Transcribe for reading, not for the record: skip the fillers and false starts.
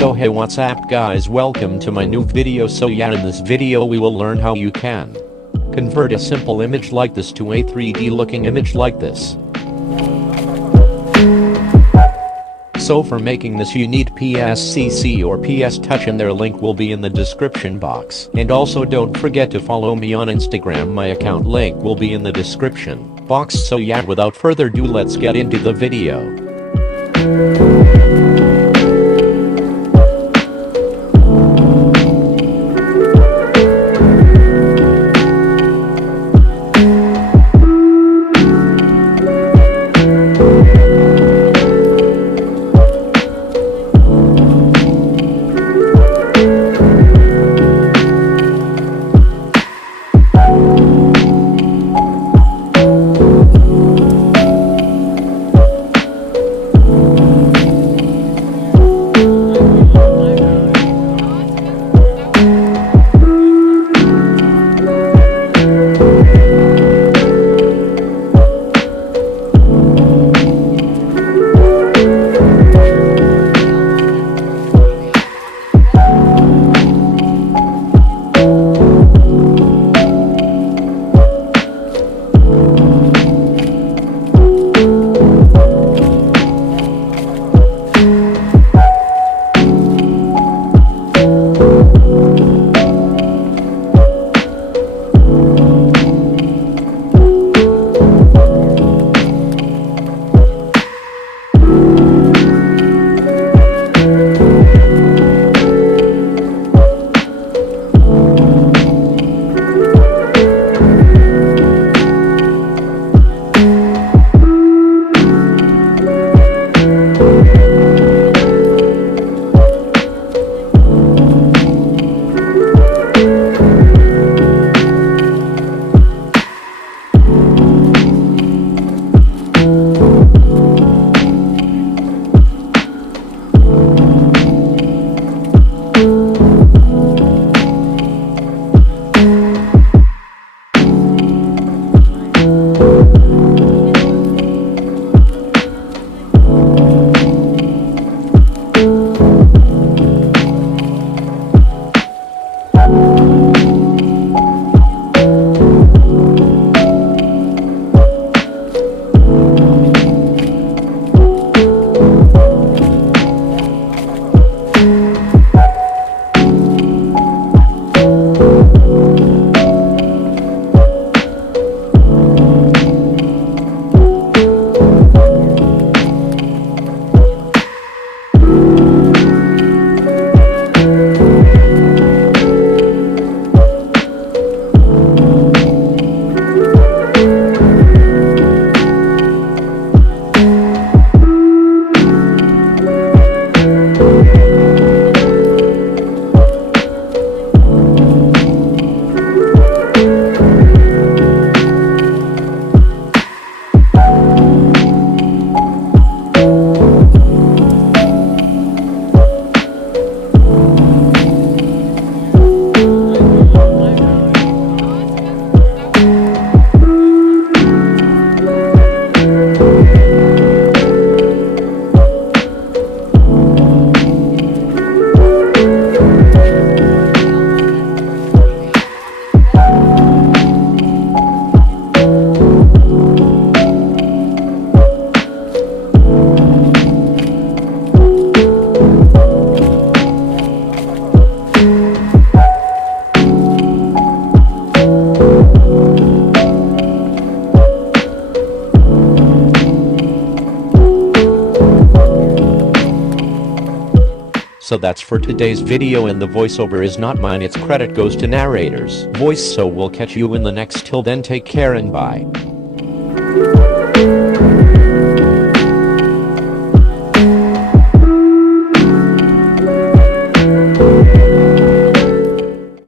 So hey, what's up guys, welcome to my new video. So yeah, in this video we will learn how you can convert a simple image like this to a 3D looking image like this. So for making this you need Pscc or PS Touch, and their link will be in the description box. And also don't forget to follow me on Instagram, my account link will be in the description box. So yeah, without further ado, let's get into the video. So that's for today's video, and the voiceover is not mine, its credit goes to narrator's voice. So we'll catch you in the next. Till then, take care and bye.